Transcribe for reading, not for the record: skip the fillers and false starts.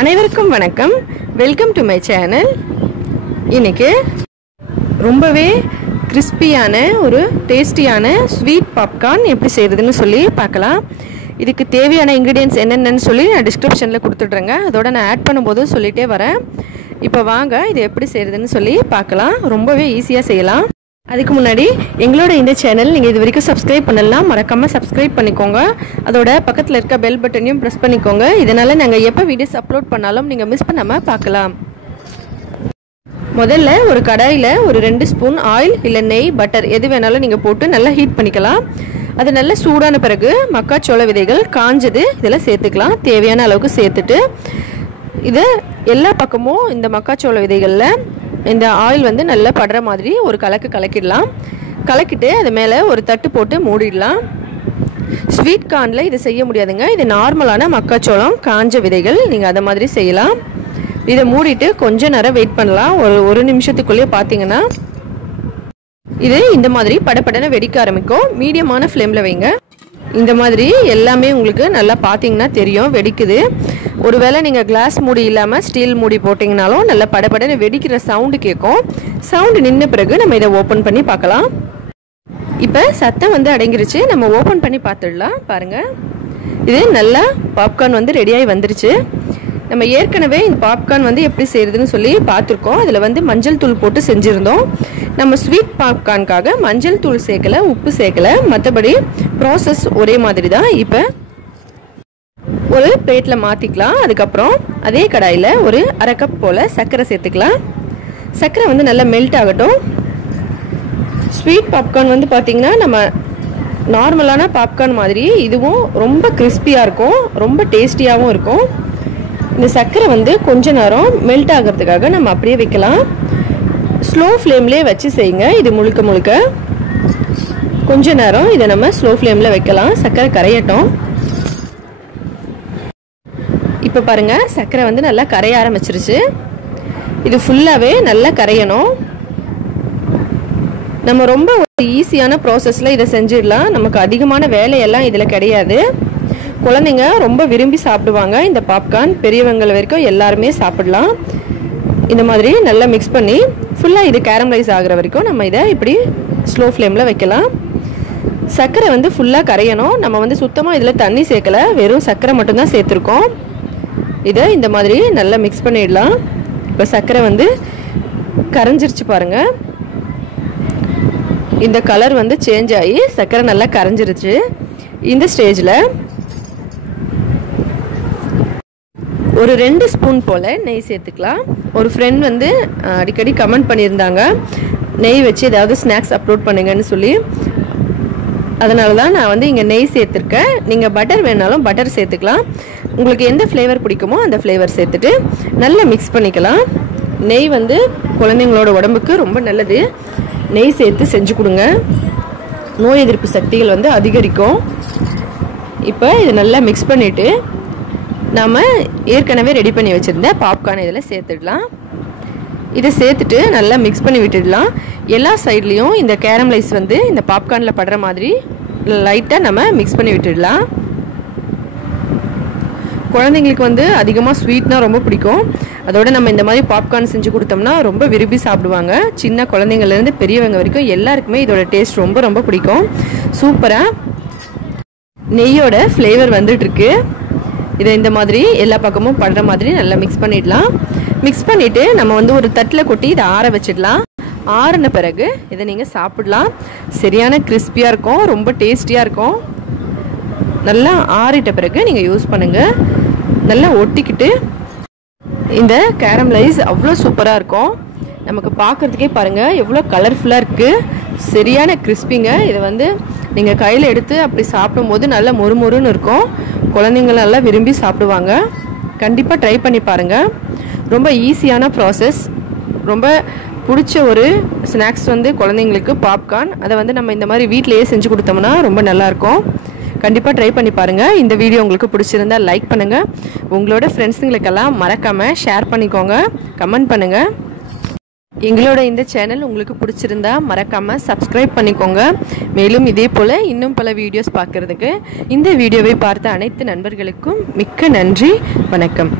அனைவருக்கும் வணக்கம். Welcome to my channel. இன்னைக்கு ரொம்பவே கிறிஸ்பியான ஒரு டேஸ்டியான ஸ்வீட் பாப்கார்ன் எப்படி செய்கிறதுன்னு சொல்லி பார்க்கலாம். இதுக்கு தேவையான இன்க்ரீடியன்ட்ஸ் என்னென்னு சொல்லி நான் டிஸ்கிரிப்ஷனில் கொடுத்துட்றேங்க. அதோட நான் ஆட் பண்ணும்போது சொல்லிகிட்டே வரேன். இப்போ வாங்க இது எப்படி செய்கிறதுன்னு சொல்லி பார்க்கலாம். ரொம்பவே ஈஸியாக செய்யலாம். அதுக்கு முன்னாடி எங்களோட இந்த சேனல் நீங்கள் இது வரைக்கும் சப்ஸ்கிரைப் பண்ணலாம், மறக்காமல் சப்ஸ்கிரைப் பண்ணிக்கோங்க. அதோட பக்கத்தில் இருக்க பெல் பட்டனையும் ப்ரெஸ் பண்ணிக்கோங்க. இதனால் நாங்கள் எப்போ வீடியோஸ் அப்லோட் பண்ணாலும் நீங்கள் மிஸ் பண்ணாமல் பார்க்கலாம். முதல்ல ஒரு கடாயில் ஒரு 2 ஸ்பூன் ஆயில் இல்லை நெய், பட்டர் எது வேணாலும் நீங்கள் போட்டு நல்லா ஹீட் பண்ணிக்கலாம். அது நல்லா சூடான பிறகு மக்காச்சோள விதைகள் காஞ்சது இதில் சேர்த்துக்கலாம். தேவையான அளவுக்கு சேர்த்துட்டு இது எல்லா பக்கமும் இந்த மக்காச்சோள விதைகளில் இந்த ஆயில் வந்து நல்லா படுற மாதிரி ஒரு கலக்கிடலாம். கலக்கிட்டு அது மேலே ஒரு தட்டு போட்டு மூடிடலாம். ஸ்வீட் கார்னில் இது செய்ய முடியாதுங்க. இது நார்மலான மக்காச்சோளம் காஞ்ச விதைகள், நீங்கள் அதை மாதிரி செய்யலாம். இதை மூடிட்டு கொஞ்ச நேரம் வெயிட் பண்ணலாம். ஒரு நிமிஷத்துக்குள்ளேயே பார்த்தீங்கன்னா இது இந்த மாதிரி படப்படனை வெடிக்க ஆரம்பிக்கும். மீடியமான ஃப்ளேமில் வைங்க. இந்த மாதிரி எல்லாமே உங்களுக்கு நல்லா பார்த்தீங்கன்னா தெரியும் வெடிக்குது. ஒருவேளை நீங்கள் கிளாஸ் மூடி இல்லாமல் ஸ்டீல் மூடி போட்டிங்கனாலும் நல்லா படப்படன்னு வெடிக்கிற சவுண்டு கேட்கும். சவுண்டு நின்ன பிறகு நம்ம இதை ஓப்பன் பண்ணி பார்க்கலாம். இப்போ சத்தம் வந்து அடங்கிருச்சு. நம்ம ஓப்பன் பண்ணி பார்த்துடலாம். பாருங்கள், இது நல்லா பாப்கார்ன் வந்து ரெடியாகி வந்துருச்சு. நம்ம ஏற்கனவே இந்த பாப்கார்ன் வந்து எப்படி செய்கிறதுன்னு சொல்லி பார்த்துருக்கோம். அதில் வந்து மஞ்சள் தூள் போட்டு செஞ்சுருந்தோம். நம்ம ஸ்வீட் பாப்கார்னுக்காக மஞ்சள் தூள் சேர்க்கலை, உப்பு சேர்க்கலை. மற்றபடி ப்ராசஸ் ஒரே மாதிரி தான். இப்போ ஒரு பிளேட்டில் மாற்றிக்கலாம். அதுக்கப்புறம் அதே கடாயில் ஒரு 1/2 கப் போல் சர்க்கரை சேர்த்துக்கலாம். சர்க்கரை வந்து நல்லா மெல்ட் ஆகட்டும். ஸ்வீட் பாப்கார்ன் வந்து பார்த்திங்கன்னா நம்ம நார்மலான பாப்கார்ன் மாதிரி இதுவும் ரொம்ப கிறிஸ்பியாக இருக்கும், ரொம்ப டேஸ்டியாகவும் இருக்கும். இந்த சர்க்கரை வந்து கொஞ்ச நேரம் மெல்ட் ஆகிறதுக்காக நம்ம அப்படியே வைக்கலாம். ஸ்லோ ஃப்ளேம்லேயே வச்சு செய்யுங்க. இது முழுக்க கொஞ்ச நேரம் இதை நம்ம ஸ்லோ ஃப்ளேமில் வைக்கலாம். சர்க்கரை கரையட்டும். இப்போ பாருங்கள், சர்க்கரை வந்து நல்லா கரைய ஆரம்பிச்சிருச்சு. இது ஃபுல்லாகவே நல்லா கரையணும். நம்ம ரொம்ப ஒரு ஈஸியான ப்ராசஸில் இதை செஞ்சிடலாம். நமக்கு அதிகமான வேலையெல்லாம் இதில் கிடையாது. குழந்தைங்க ரொம்ப விரும்பி சாப்பிடுவாங்க இந்த பாப்கார்ன். பெரியவங்க வரைக்கும் எல்லாருமே சாப்பிடலாம். இந்த மாதிரி நல்லா மிக்ஸ் பண்ணி ஃபுல்லாக இது கேரமலைஸ் ஆகிற வரைக்கும் நம்ம இதை இப்படி ஸ்லோ ஃப்ளேமில் வைக்கலாம். சர்க்கரை வந்து ஃபுல்லாக கரையணும். நம்ம வந்து சுத்தமாக இதில் தண்ணி சேர்க்கலை, வெறும் சர்க்கரை மட்டும்தான் சேர்த்துருக்கோம். இதை இந்த மாதிரி நல்லா மிக்ஸ் பண்ணிடலாம். இப்போ சர்க்கரை வந்து கரைஞ்சிருச்சு பாருங்கள். இந்த கலர் வந்து சேஞ்ச் ஆகி சர்க்கரை நல்லா கரைஞ்சிருச்சு. இந்த ஸ்டேஜில் ஒரு 2 ஸ்பூன் போல் நெய் சேர்த்துக்கலாம். ஒரு ஃப்ரெண்ட் வந்து அடிக்கடி கமெண்ட் பண்ணியிருந்தாங்க, நெய் வச்சு ஏதாவது ஸ்நாக்ஸ் அப்லோட் பண்ணுங்கன்னு சொல்லி. அதனால தான் நான் வந்து இங்கே நெய் சேர்த்துருக்கேன். நீங்கள் பட்டர் வேணாலும் பட்டர் சேர்த்துக்கலாம். உங்களுக்கு எந்த ஃப்ளேவர் பிடிக்குமோ அந்த ஃப்ளேவர் சேர்த்துட்டு நல்லா மிக்ஸ் பண்ணிக்கலாம். நெய் வந்து குழந்தைங்களோட உடம்புக்கு ரொம்ப நல்லது. நெய் சேர்த்து செஞ்சு கொடுங்க. நோய் எதிர்ப்பு சக்திகள் வந்து அதிகரிக்கும். இப்போ இதை நல்லா மிக்ஸ் பண்ணிவிட்டு நாம் ஏற்கனவே ரெடி பண்ணி வச்சுருந்த பாப்கார்ன் இதில் சேர்த்துடலாம். இதை சேர்த்துட்டு நல்லா மிக்ஸ் பண்ணி விட்டுடலாம். எல்லா சைட்லேயும் இந்த கேரமலைஸ் வந்து இந்த பாப்கார்னில் படுற மாதிரி லைட்டாக நம்ம மிக்ஸ் பண்ணி விட்டுடலாம். குழந்தைங்களுக்கு வந்து அதிகமாக ஸ்வீட்னா ரொம்ப பிடிக்கும். அதோட நம்ம இந்த மாதிரி பாப்கார்ன் செஞ்சு கொடுத்தோம்னா ரொம்ப விரும்பி சாப்பிடுவாங்க. சின்ன குழந்தைங்கள்லேருந்து பெரியவங்க வரைக்கும் எல்லாருக்குமே இதோட டேஸ்ட் ரொம்ப பிடிக்கும். சூப்பராக நெய்யோட ஃப்ளேவர் வந்துட்டுருக்கு. இதை இந்த மாதிரி எல்லா பக்கமும் படுற மாதிரி நல்லா மிக்ஸ் பண்ணிடலாம். மிக்ஸ் பண்ணிவிட்டு நம்ம வந்து ஒரு தட்டில் கொட்டி இதை ஆற வச்சிடலாம். ஆறின பிறகு இதை நீங்கள் சாப்பிடலாம். சரியான கிறிஸ்பியாக இருக்கும், ரொம்ப டேஸ்டியாக இருக்கும். நல்லா ஆறிட்ட பிறகு நீங்கள் யூஸ் பண்ணுங்கள். நல்லா ஒட்டிக்கிட்டு இந்த கேரமலைஸ் அவ்வளோ சூப்பராக இருக்கும். நமக்கு பார்க்குறதுக்கே பாருங்கள் எவ்வளோ கலர்ஃபுல்லாக இருக்குது. சரியான கிறிஸ்பிங்க. இதை வந்து நீங்கள் கையில் எடுத்து அப்படி சாப்பிடும்போது நல்லா மொறுமொறுன்னு இருக்கும். குழந்தைங்கள நல்லா விரும்பி சாப்பிடுவாங்க. கண்டிப்பாக ட்ரை பண்ணி பாருங்கள். ரொம்ப ஈஸியான ப்ராசஸ். ரொம்ப பிடிச்ச ஒரு ஸ்நாக்ஸ் வந்து குழந்தைங்களுக்கு பாப்கார்ன். அதை வந்து நம்ம இந்த மாதிரி வீட்டிலையே செஞ்சு கொடுத்தோம்னா ரொம்ப நல்லாயிருக்கும். கண்டிப்பாக ட்ரை பண்ணி பாருங்கள். இந்த வீடியோ உங்களுக்கு பிடிச்சிருந்தால் லைக் பண்ணுங்கள். உங்களோட ஃப்ரெண்ட்ஸுங்களுக்கெல்லாம் மறக்காமல் ஷேர் பண்ணிக்கோங்க, கமெண்ட் பண்ணுங்கள். எங்களோட இந்த சேனல் உங்களுக்கு பிடிச்சிருந்தா மறக்காமல் சப்ஸ்கிரைப் பண்ணிக்கோங்க. மேலும் இதே போல் இன்னும் பல வீடியோஸ் பார்க்குறதுக்கு இந்த வீடியோவை பார்த்த அனைத்து நண்பர்களுக்கும் மிக்க நன்றி. வணக்கம்.